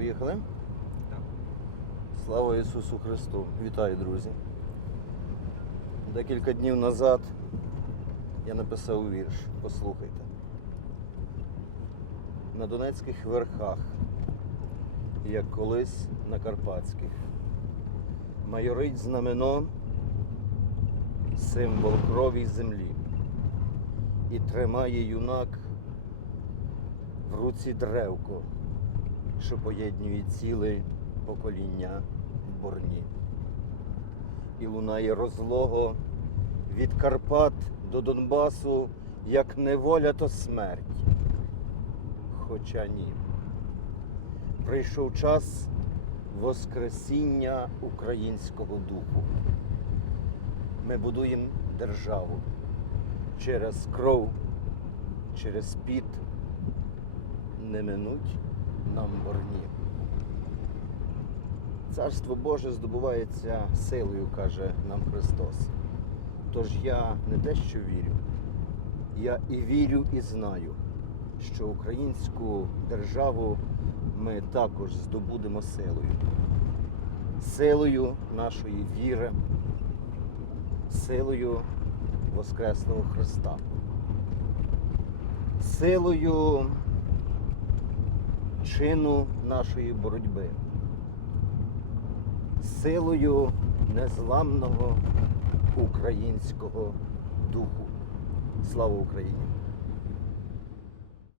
Поїхали? Так. Слава Ісусу Христу! Вітаю, друзі! Декілька днів назад я написав вірш. Послухайте. На Донецьких верхах, як колись на Карпатських, майорить знамено символ крові землі. І тримає юнак в руці древко, що поєднує ціле покоління борні. І лунає розлого від Карпат до Донбасу, як неволя, то смерть. Хоча ні. Прийшов час Воскресіння українського духу. Ми будуємо державу через кров, через піт. Не минуть нам борні. Царство Боже здобувається силою, каже нам Христос. Тож я не те, що вірю, я і вірю, і знаю, що українську державу ми також здобудемо силою. Силою нашої віри, силою Воскреслого Христа, силою чину нашої боротьби силою незламного українського духу. Слава Україні!